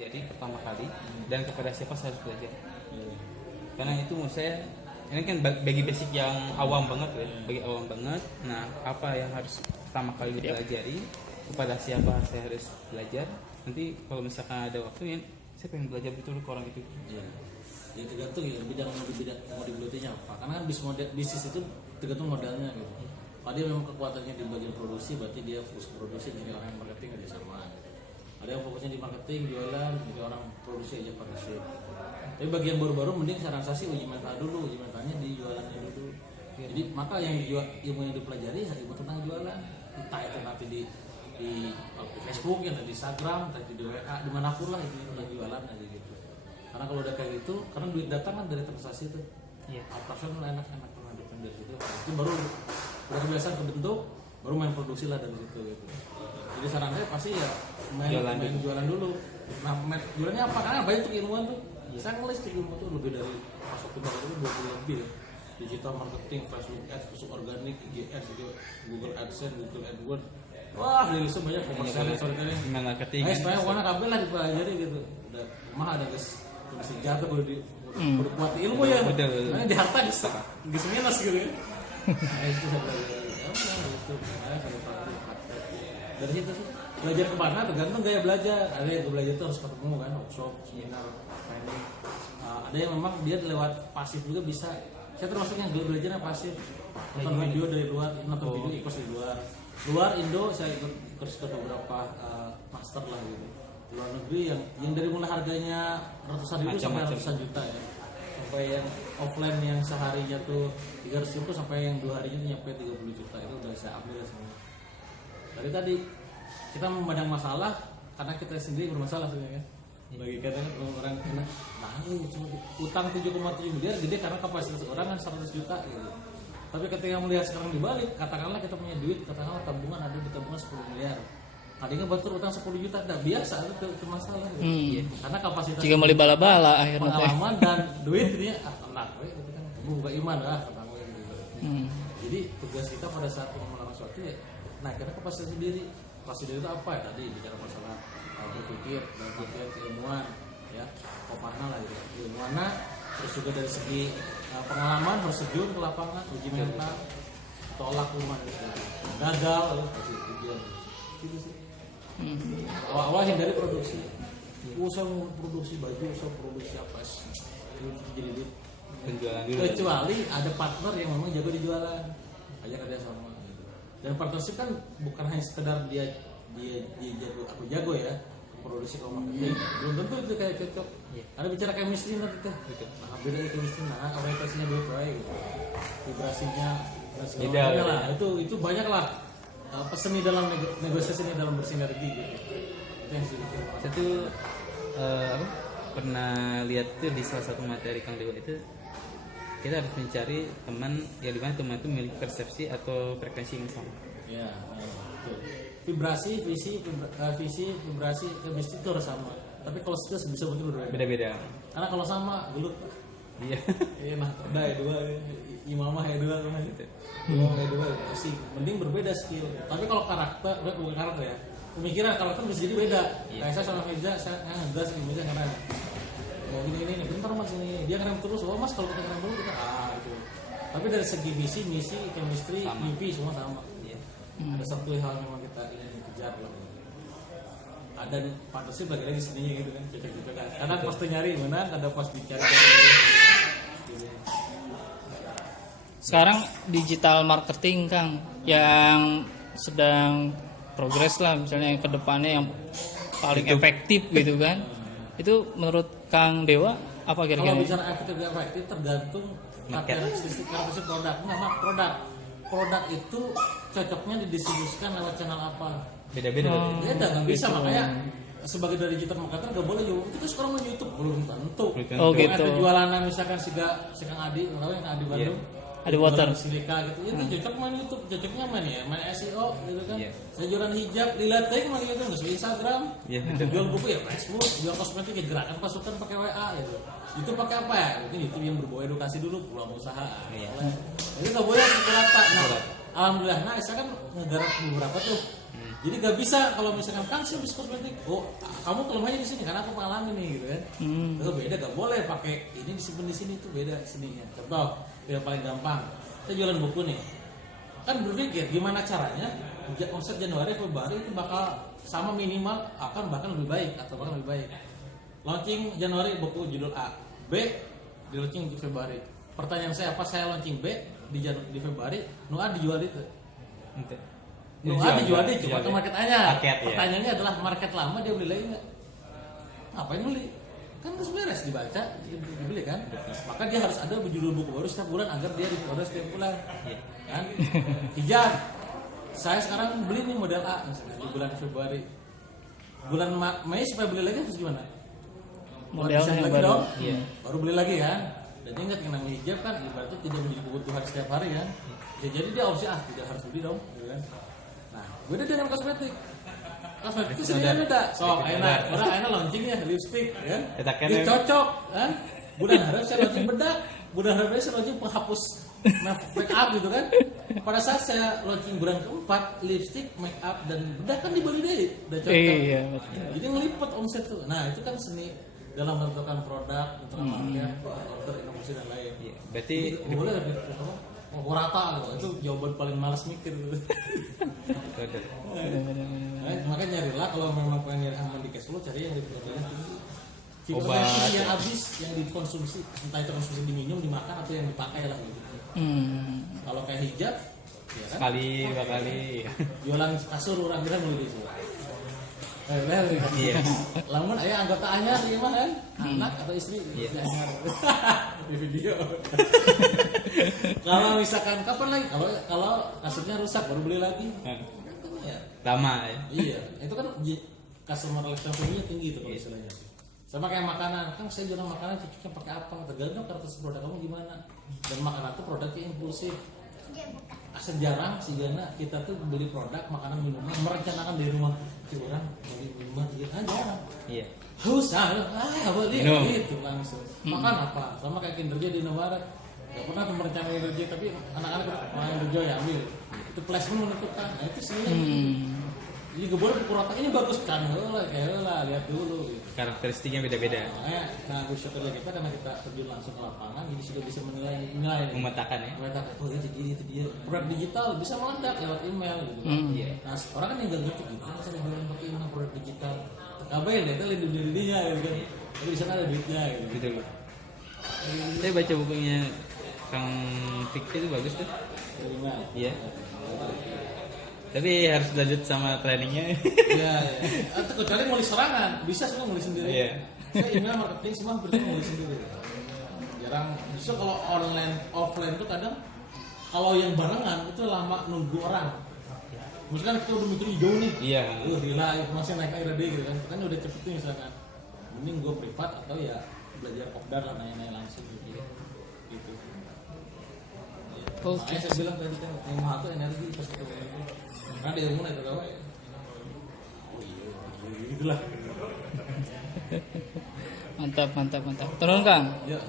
jadi pertama kali dan kepada siapa saya harus belajar. Karena itu menurut saya ini kan bagi basic yang awam banget ya, bagi awam banget. Nah, apa yang harus pertama kali dipelajari, kepada siapa saya harus belajar. Nanti kalau misalkan ada waktunya, saya pengen belajar betul ke orang itu. Iya. Ya tergantung ya bidang mau digelutinya apa. Karena kan bisnis itu tergantung modalnya gitu. Kalau dia memang kekuatannya di bagian produksi, berarti dia fokus ke produksi, jadi orang yang marketing ada sama. Ada yang fokusnya di marketing, jualan, jadi orang produksi aja partnership. Tapi bagian baru-baru mending saran saya sih uji mental dulu, uji mentalnya di jualannya dulu. Jadi maka yang ilmu yang dipelajari ilmu tentang jualan, entah itu nanti di Facebook, yang di Instagram, entah itu di WA, dimanapun lah itu udah jualan aja gitu. Karena kalau udah kayak gitu, karena duit datang kan dari transaksi itu. Iya. Operasional enak-enak menghadapkan dari situ. Itu baru udah kebiasaan kebentuk, baru main produksi lah dari situ gitu. Jadi saran saya pasti ya main jualan dulu. Nah, jualannya apa? Karena banyak tuh ilmuwan tuh. Saya ngelis tuh ilmu tuh lebih dari pas waktu baru itu 20 lebih ya. Digital marketing, Facebook Ads, Facebook organik, IG Ads, Google AdSense, Google AdWords. Wah, dari itu banyak komersialnya, storytelling. Marketing. Supaya warna kabel lah dipelajari gitu. Udah mah ada guys, masih jatuh udah kuat ilmu ya. Nah, di harta geus minus gitu ya. Nah, itu saya belajar. Ya udah gitu. Saya praktek. Dari situ sih belajar kemana tergantung gaya belajar. Ada yang belajar itu harus ketemu kan, workshop, seminar, training. Ada yang memang dia lewat pasif juga bisa. Saya termasuk yang belajarnya pasif. Nonton video dari luar, nonton video ikut dari luar Indo saya ikut beberapa master lah gitu. Luar negeri yang dari mulai harganya ratusan ribu sampai ratusan juta ya. Sampai yang offline yang seharinya tuh 300 ribu sampai yang 2 harinya nyampe 30 juta itu udah saya ambil semua. Dari tadi kita memandang masalah karena kita sendiri bermasalah sebenarnya. Bagi kadang orang enak, nah cuma utang 7,7 miliar gede karena kapasitas orang kan 100 juta gitu. Tapi ketika melihat sekarang dibalik, katakanlah kita punya duit, katakanlah tabungan ada di tabungan 10 miliar. Tadinya batur utang 10 juta, udah biasa itu masalah gitu. Karena kapasitas jika mau bala-bala akhirnya pengalaman dan duit ini tenang gitu kan. Buka iman lah tenang gitu. Jadi tugas kita pada saat melakukan sesuatu ya, nah karena kapasitas diri. Kapasitas diri itu apa ya tadi bicara masalah berpikir dan berpikir keilmuan ya, pemahaman lah gitu. Ilmuannya terus juga dari segi pengalaman harus terjun ke lapangan, uji mental, tolak rumah gagal lalu kasih tujuan gitu sih. Awal hindari produksi, usaha produksi baju, usaha produksi apa sih itu jadi duit Penjualan dulu. kecuali ada partner yang memang jago di jualan, ajak ada sama gitu. Dan partnership kan bukan hanya sekedar dia jago, aku jago ya produksi kalau marketing, belum tentu itu kayak cocok. Ada bicara chemistry nanti teh. Nah, beda chemistry, nah orientasinya dulu tuh gitu. Vibrasinya dan segala lah. Itu banyak lah seni dalam negosiasi ini dalam bersinergi gitu. Itu yang sih. Satu pernah lihat tuh di salah satu materi Kang Dewa itu, kita harus mencari teman yang dimana teman itu memiliki persepsi atau frekuensi yang sama. Ya, betul. Vibrasi, vibrasi, chemistry itu harus sama. Tapi kalau skills bisa mungkin Beda-beda. Karena kalau sama gelut. Iya. Iya nah, ada dua, imamah ya dua kan gitu. Imamah ya dua sih. Mending berbeda skill. Tapi kalau karakter, bukan karakter ya. Pemikiran karakter bisa jadi beda. Kayak saya sama Mirza, saya ngegas nih Mirza karena mau ini bentar mas ini dia ngerem terus. Oh mas kalau kita ngerem dulu kita gitu. Tapi dari segi visi, misi, chemistry, mimpi semua sama. Ada satu hal yang memang kita ingin kejar lah. Ada partnership lagi seninya gitu kan, cocok kan. Kadang pas nyari mana, ada pas bicara. sekarang digital marketing Kang yang sedang progres lah, misalnya yang kedepannya yang paling efektif gitu kan. Itu menurut Kang Dewa apa kira-kira? Kalau bicara efektif tergantung karakteristik produk itu cocoknya didistribusikan lewat channel apa. Beda-beda. Beda nggak bisa makanya sebagai dari digital marketer gak boleh juga kita sekarang mau YouTube belum tentu. Oh gitu. Jualannya misalkan si Kang Adi, tahu yang Adi Bandung. Ada water silika gitu itu cocok main YouTube, cocoknya main SEO gitu kan. Saya jualan hijab dilihat aja main YouTube, nggak di Instagram. Jual buku ya Facebook, jual kosmetik ya gerakan pasukan pakai WA gitu. Itu pakai apa ya? Mungkin itu yang berbau edukasi dulu, peluang usaha. Jadi nggak boleh pukul rata. Nah, alhamdulillah, saya kan ngegarap beberapa tuh. Jadi gak bisa kalau misalkan Kang sih bisnis kosmetik, oh kamu kelemahannya di sini karena aku pengalaman nih gitu kan. Itu beda, gak boleh pakai ini disimpan di sini, itu beda sininya. Contoh yang paling gampang, kita jualan buku nih, kan berpikir gimana caranya omset Januari Februari itu bakal sama minimal akan bahkan lebih baik atau bahkan lebih baik. Launching Januari buku judul A, B di launching di Februari. Pertanyaan saya, apa saya launching B di Februari, A dijual itu? A dijual deh, cuma ke market aja. Pertanyaannya adalah market lama dia beli lagi nggak? Ngapain beli? Kan harus beres dibaca, dibeli kan? Maka dia harus ada judul buku baru setiap bulan agar dia diproses setiap bulan. Kan? Hijab. Saya sekarang beli nih model A misalnya di bulan Februari. Bulan Mei supaya beli lagi harus gimana? Modelnya yang lagi baru. dong. Baru beli lagi kan? Dan ingat yang namanya hijab kan ibaratnya tidak menjadi kebutuhan setiap hari kan? Ya, jadi dia opsi tidak harus beli dong, gitu kan? Nah, beda dengan kosmetik. Kosmetik itu sebenarnya beda. So, Aina launching ya lipstick, kan? Dia cocok, kan? Bulan harap saya launching bedak, bulan harap saya launching penghapus make up gitu kan? Pada saat saya launching bulan keempat, lipstick, make up dan bedak kan dibeli deh, udah cocok. Iya, betul. Jadi ngelipat omset tuh. Nah, itu kan seni dalam menentukan produk, menentukan market, order, inovasi dan lain. Iya, berarti boleh lebih rata gitu. Itu jawaban paling malas mikir gitu. Makanya nyarilah kalau memang pengen nyari aman di cash flow, cari yang diperlukan tinggi. Obat yang habis yang dikonsumsi, entah itu konsumsi diminum, dimakan atau yang dipakai lah gitu. Kalau kayak hijab, ya kan? Sekali, 2 kali. Jualan kasur orang kira mulai itu. Iya. Lamun ayah anggota anyar di mah kan, anak atau istri anyar. Di video. Kalau misalkan kapan lagi? Kalau kasurnya rusak baru beli lagi. Ya. Lama ya. Iya, itu kan customer lifetime value-nya tinggi itu kalau istilahnya. Sama kayak makanan, kan saya jualan makanan cocoknya pakai apa? Tergantung karakter produk kamu gimana. Dan makanan itu produknya impulsif. Asal jarang sih karena kita tuh beli produk makanan minuman merencanakan dari rumah orang beli minuman gitu jarang. Iya. Haus beli itu langsung. Makan apa? Sama kayak Kinderjoy di Indomaret. Gak pernah tuh merencanakan Kinderjoy tapi anak-anak makan Kinderjoy ya ambil. Itu placement menentukan. Nah itu sebenarnya. Jadi gue boleh ukur otak ini bagus kan, lah lihat dulu. Gitu. Karakteristiknya beda-beda. Nah, gue syukur kita karena kita terjun langsung ke lapangan, jadi sudah bisa menilai, memetakan ya. Memetakan, oh itu dia. Produk digital bisa meledak lewat email gitu. Nah, orang kan yang gak ngerti gimana cara jualan pakai email produk digital. Kabain deh, itu lindung dirinya gitu kan. Tapi di sana ada duitnya gitu. Gitu loh. Saya baca bukunya Kang Fikri itu bagus tuh. Iya. Tapi harus lanjut sama trainingnya. Iya. Atau kecuali mulai serangan, bisa semua mulai sendiri. Iya. Saya email marketing semua hampir mulai sendiri. Jarang. Justru kalau online, offline tuh kadang kalau yang barengan itu lama nunggu orang. Misalkan kita udah mikir jauh nih. Iya. Gila, masih naik deh gitu kan. Kan udah cepet tuh misalkan. Mending gue privat atau ya belajar kopdar lah nanya-nanya langsung gitu. Gitu. Oke. Saya bilang tadi kan yang mahal tuh energi pas ketemu itu. Karena dia umum itu tahu. Oh iya, gitulah. Mantap. Turun Kang. Ya,